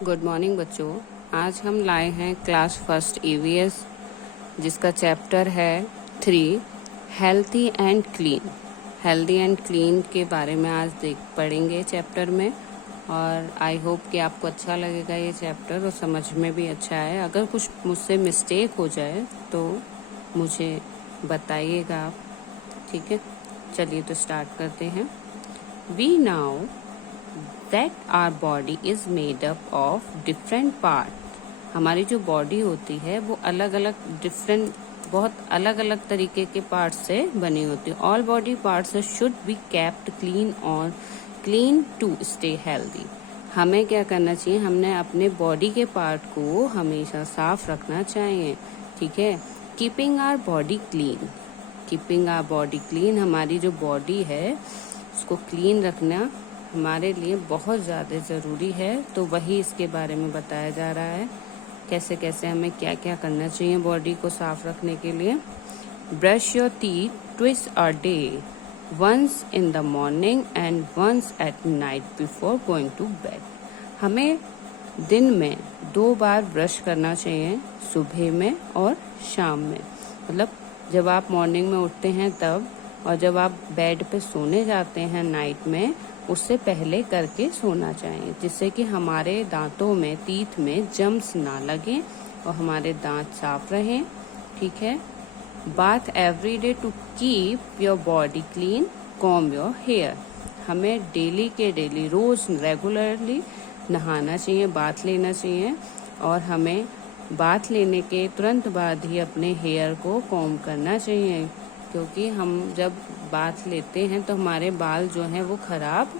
Good morning बच्चों। आज हम लाए हैं क्लास फर्स्ट ईवीएस जिसका चैप्टर है 3 healthy and clean. Healthy and clean के बारे में आज पढ़ेंगे चैप्टर में, और आई होप कि आपको अच्छा लगेगा ये चैप्टर और समझ में भी अच्छा है। अगर कुछ मुझसे मिस्टेक हो जाए तो मुझे बताइएगा आप, ठीक है। चलिए तो स्टार्ट करते हैं। We now that our body is made up of different parts। हमारी जो बॉडी होती है वो अलग अलग बहुत अलग अलग तरीके के पार्ट्स से बनी होती है। All body parts should be kept clean और क्लीन टू स्टे हेल्दी। हमें क्या करना चाहिए, हमने अपने बॉडी के पार्ट को हमेशा साफ रखना चाहिए, ठीक है। Keeping our body clean, keeping our body clean, हमारी जो बॉडी है उसको क्लीन रखना हमारे लिए बहुत ज़्यादा ज़रूरी है। तो वही इसके बारे में बताया जा रहा है, कैसे कैसे हमें क्या क्या करना चाहिए बॉडी को साफ रखने के लिए। Brush your teeth twice a day, once in the morning and once at night before going to bed. हमें दिन में 2 बार ब्रश करना चाहिए, सुबह में और शाम में। मतलब जब आप मॉर्निंग में उठते हैं तब, और जब आप बेड पे सोने जाते हैं नाइट में, उससे पहले करके सोना चाहिए, जिससे कि हमारे दांतों में, टीथ में जम्स ना लगे और हमारे दांत साफ रहें, ठीक है। Bath every day to keep your body clean, comb your hair. हमें डेली के डेली, रोज रेगुलरली नहाना चाहिए, बाथ लेना चाहिए, और हमें बाथ लेने के तुरंत बाद ही अपने हेयर को कॉम्ब करना चाहिए, क्योंकि हम जब बाथ लेते हैं तो हमारे बाल जो हैं वो खराब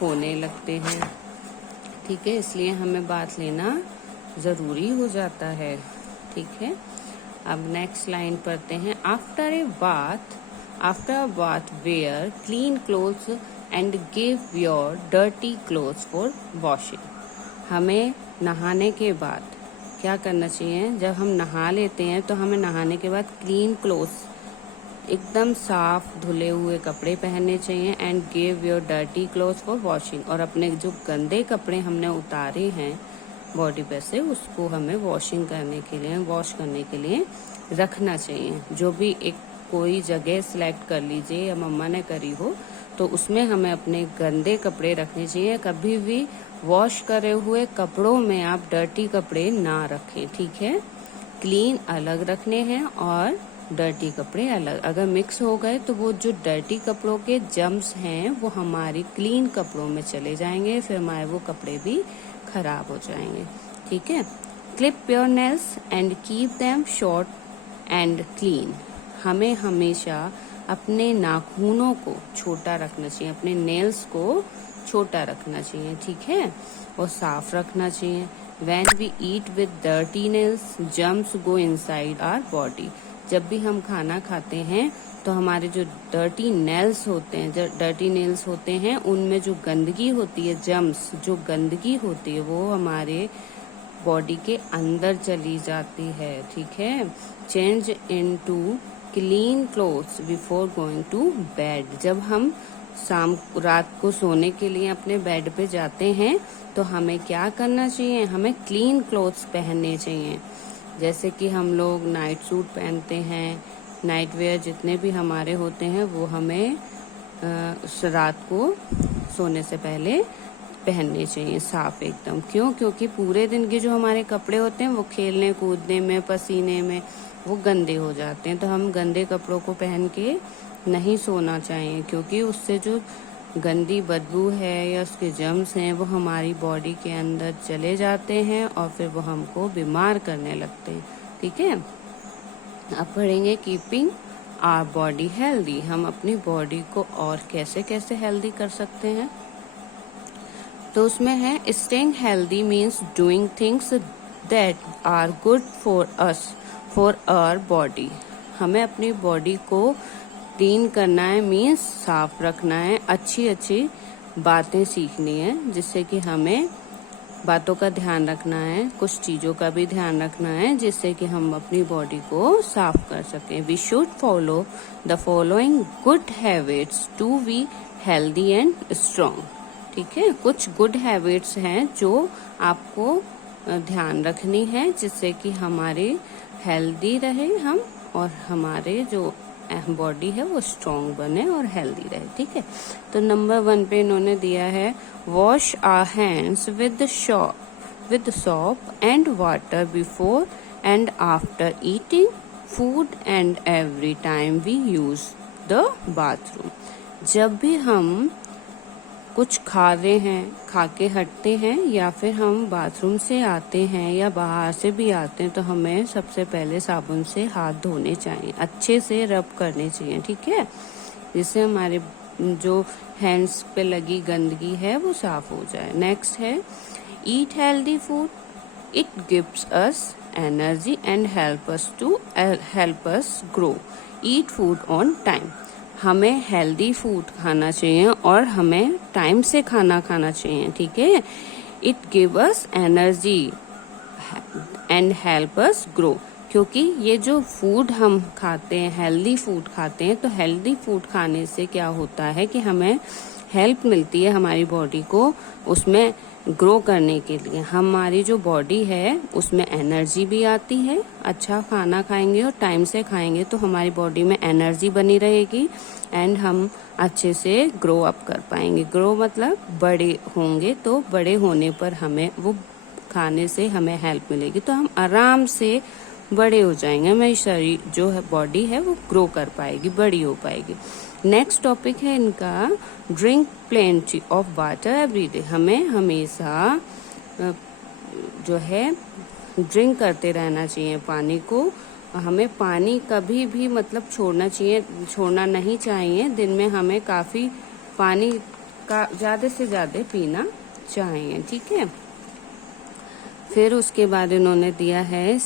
होने लगते हैं, ठीक है। इसलिए हमें बाथ लेना ज़रूरी हो जाता है, ठीक है। अब नेक्स्ट लाइन पढ़ते हैं। After a bath where clean clothes and give your dirty clothes for washing. हमें नहाने के बाद क्या करना चाहिए, जब हम नहा लेते हैं तो हमें नहाने के बाद क्लीन क्लोथ्स, एकदम साफ धुले हुए कपड़े पहनने चाहिए, and give your dirty clothes for washing. और अपने जो गंदे कपड़े हमने उतारे हैं बॉडी पे से, उसको हमें वॉशिंग करने के लिए, वॉश करने के लिए रखना चाहिए। जो भी एक कोई जगह सिलेक्ट कर लीजिए, या मम्मा ने करी हो, तो उसमें हमें अपने गंदे कपड़े रखने चाहिए। कभी भी वॉश करे हुए कपड़ों में आप डर्टी कपड़े ना रखें, ठीक है। क्लीन अलग रखने हैं और डर्टी कपड़े अलग। अगर मिक्स हो गए तो वो जो डर्टी कपड़ों के जम्स हैं वो हमारी क्लीन कपड़ों में चले जाएंगे, फिर हमारे वो कपड़े भी खराब हो जाएंगे, ठीक है। Clip your nails and keep them short and clean. हमें हमेशा अपने नाखूनों को छोटा रखना चाहिए, अपने नेल्स को छोटा रखना चाहिए, ठीक है, और साफ रखना चाहिए। When we eat with dirty nails, germs go inside our body। जब भी हम खाना खाते हैं तो हमारे जो डर्टी नेल्स होते हैं, उनमें जो गंदगी होती है, जम्स, जो गंदगी होती है, वो हमारे बॉडी के अंदर चली जाती है, ठीक है। Change into clean clothes before going to bed. जब हम रात को सोने के लिए अपने बेड पे जाते हैं तो हमें क्या करना चाहिए, हमें क्लीन क्लोथ्स पहनने चाहिए। जैसे कि हम लोग नाइट सूट पहनते हैं, नाइट वेयर जितने भी हमारे होते हैं वो हमें रात को सोने से पहले पहनने चाहिए, साफ एकदम। क्यों? क्योंकि पूरे दिन के जो हमारे कपड़े होते हैं वो खेलने कूदने में, पसीने में वो गंदे हो जाते हैं। तो हम गंदे कपड़ों को पहन के नहीं सोना चाहिए, क्योंकि उससे जो गंदी बदबू है या उसके जम्स हैं वो हमारी बॉडी के अंदर चले जाते हैं और फिर वो हमको बीमार करने लगते हैं, ठीक है। अब पढ़ेंगे कीपिंग आवर बॉडी हेल्दी। हम अपनी बॉडी को और कैसे कैसे हेल्दी कर सकते हैं, तो उसमें है staying healthy means doing things that are good for us, for our body. हमें अपनी बॉडी को क्लीन करना है, मीन्स साफ रखना है, अच्छी अच्छी बातें सीखनी है, जिससे कि हमें बातों का ध्यान रखना है, कुछ चीज़ों का भी ध्यान रखना है, जिससे कि हम अपनी बॉडी को साफ कर सकें। We should follow the following good habits to be healthy and strong, ठीक है। कुछ गुड हैबिट्स हैं जो आपको ध्यान रखनी है, जिससे कि हमारे हेल्दी रहे हम, और हमारे जो बॉडी है वो स्ट्रॉन्ग बने और हेल्दी रहे, ठीक है। तो नंबर 1 पे इन्होंने दिया है wash our hands with soap and water before and after eating food and every time we use the bathroom. जब भी हम कुछ खा रहे हैं, खा के हटते हैं, या फिर हम बाथरूम से आते हैं या बाहर से भी आते हैं, तो हमें सबसे पहले साबुन से हाथ धोने चाहिए, अच्छे से रब करने चाहिए, ठीक है, जिससे हमारे जो हैंड्स पे लगी गंदगी है वो साफ हो जाए। नेक्स्ट है eat healthy food, it gives us energy and help us grow. Eat food on time, हमें हेल्दी फूड खाना चाहिए और हमें टाइम से खाना खाना चाहिए, ठीक है। It give us energy and help us grow, क्योंकि ये जो फूड हम खाते हैं, हेल्दी फूड खाते हैं, तो हेल्दी फूड खाने से क्या होता है कि हमें हेल्प मिलती है हमारी बॉडी को उसमें ग्रो करने के लिए। हमारी जो बॉडी है उसमें एनर्जी भी आती है, अच्छा खाना खाएंगे और टाइम से खाएंगे तो हमारी बॉडी में एनर्जी बनी रहेगी एंड हम अच्छे से ग्रो अप कर पाएंगे। ग्रो मतलब बड़े होंगे, तो बड़े होने पर हमें वो खाने से हमें हेल्प मिलेगी, तो हम आराम से बड़े हो जाएंगे, हमारी शरीर जो है बॉडी है वो ग्रो कर पाएगी, बड़ी हो पाएगी। नेक्स्ट टॉपिक है इनका drink plenty of water every day. हमें हमेशा जो है ड्रिंक करते रहना चाहिए पानी को, हमें पानी कभी भी मतलब छोड़ना नहीं चाहिए। दिन में हमें काफी पानी का ज्यादा से ज्यादा पीना चाहिए, ठीक है। फिर उसके बाद इन्होंने दिया है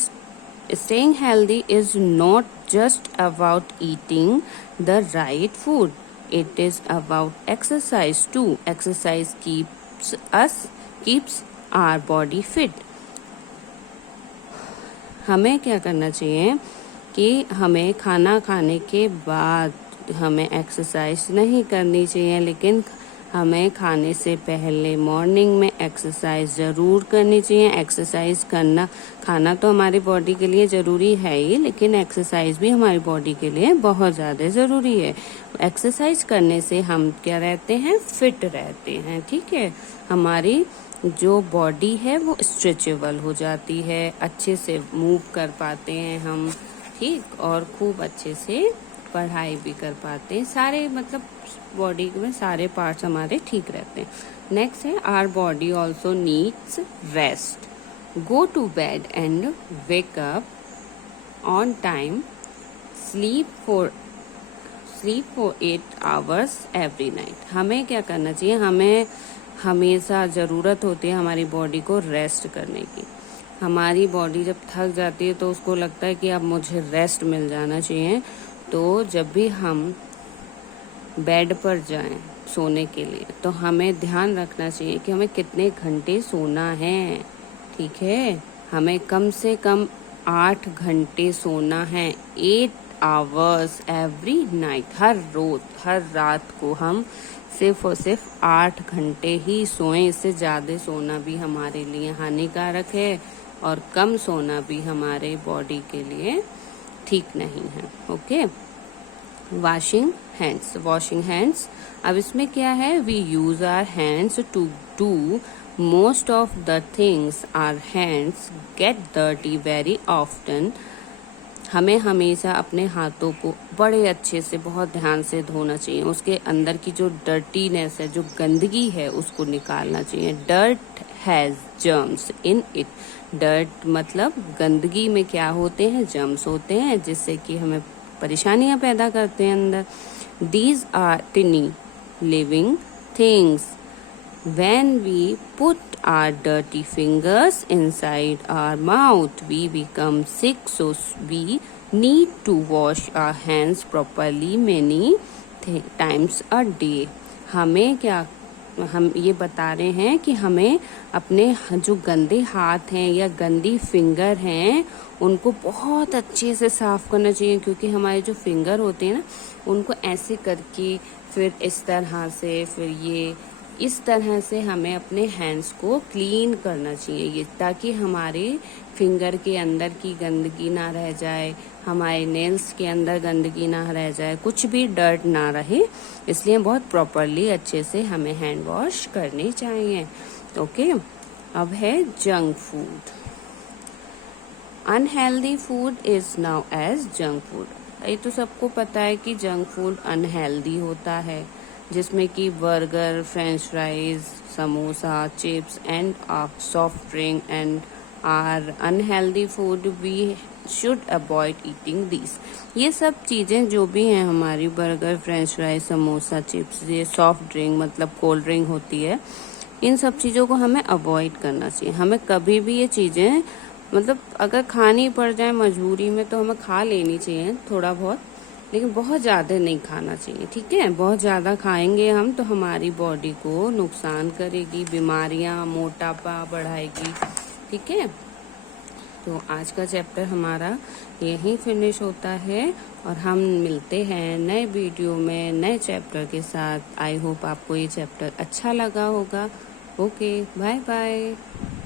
staying healthy is not just about eating the right food, it is about exercise too. Exercise keeps our body fit. हमें क्या करना चाहिए कि हमें खाना खाने के बाद हमें एक्सरसाइज नहीं करनी चाहिए, लेकिन हमें खाने से पहले मॉर्निंग में एक्सरसाइज ज़रूर करनी चाहिए। एक्सरसाइज करना, खाना तो हमारी बॉडी के लिए ज़रूरी है ही, लेकिन एक्सरसाइज भी हमारी बॉडी के लिए बहुत ज़्यादा ज़रूरी है। एक्सरसाइज करने से हम क्या रहते हैं, फिट रहते हैं, ठीक है। हमारी जो बॉडी है वो स्ट्रेचेबल हो जाती है, अच्छे से मूव कर पाते हैं हम, ठीक, और खूब अच्छे से पढ़ाई भी कर पाते हैं, सारे मतलब बॉडी में सारे पार्ट्स हमारे ठीक रहते हैं। नेक्स्ट है our body also needs rest, go to bed and wake up on time, sleep for 8 hours every night. हमें क्या करना चाहिए, हमें हमेशा ज़रूरत होती है हमारी बॉडी को रेस्ट करने की। हमारी बॉडी जब थक जाती है तो उसको लगता है कि अब मुझे रेस्ट मिल जाना चाहिए, तो जब भी हम बेड पर जाएं सोने के लिए तो हमें ध्यान रखना चाहिए कि हमें कितने घंटे सोना है, ठीक है। हमें कम से कम 8 घंटे सोना है, 8 hours एवरी नाइट। हर रात को हम सिर्फ और सिर्फ 8 घंटे ही सोएं, इससे ज़्यादा सोना भी हमारे लिए हानिकारक है और कम सोना भी हमारे बॉडी के लिए ठीक नहीं है, ओके। वॉशिंग हैंड्स, अब इसमें क्या है, we use our hands to do most of the things, our hands get dirty very often. हमें हमेशा अपने हाथों को बड़े अच्छे से बहुत ध्यान से धोना चाहिए, उसके अंदर की जो डर्टीनेस है, जो गंदगी है, उसको निकालना चाहिए। Dirt has germs in it, dirt मतलब गंदगी में क्या होते हैं, जर्म्स होते हैं, जिससे कि हमें परेशानियां पैदा करते हैं अंदर। These are tiny living things, when we put our dirty fingers inside our mouth we become sick, so we need to wash our hands properly many times a day. हम ये बता रहे हैं कि हमें अपने जो गंदे हाथ हैं या गंदी फिंगर हैं उनको बहुत अच्छे से साफ करना चाहिए, क्योंकि हमारे जो फिंगर होते हैं ना, उनको ऐसे करके फिर इस तरह से फिर ये इस तरह से हमें अपने हैंड्स को क्लीन करना चाहिए, ये ताकि हमारे फिंगर के अंदर की गंदगी ना रह जाए, हमारे नेल्स के अंदर गंदगी ना रह जाए, कुछ भी डर्ट ना रहे। इसलिए बहुत प्रॉपरली अच्छे से हमें हैंड वॉश करने चाहिए। ओके, अब है junk food. Unhealthy food is now as junk food. ये तो सबको पता है कि जंक फूड अनहेल्दी होता है, जिसमें कि burger, french fries, samosa, chips and soft drink and are unhealthy food. We should avoid eating this. ये सब चीजें जो भी हैं हमारी, burger, french fries, samosa, chips, ये सॉफ्ट ड्रिंक मतलब कोल्ड ड्रिंक होती है, इन सब चीजों को हमें अवॉइड करना चाहिए। हमें कभी भी ये चीजें मतलब अगर खानी पड़ जाए मजबूरी में तो हमें खा लेनी चाहिए थोड़ा बहुत, लेकिन बहुत ज़्यादा नहीं खाना चाहिए। ठीक है, बहुत ज़्यादा खाएंगे हम तो हमारी बॉडी को नुकसान करेगी, बीमारियां, मोटापा बढ़ाएगी। ठीक है, तो आज का चैप्टर हमारा यहीं फिनिश होता है और हम मिलते हैं नए वीडियो में नए चैप्टर के साथ। आई होप आपको ये चैप्टर अच्छा लगा होगा। Okay, bye bye.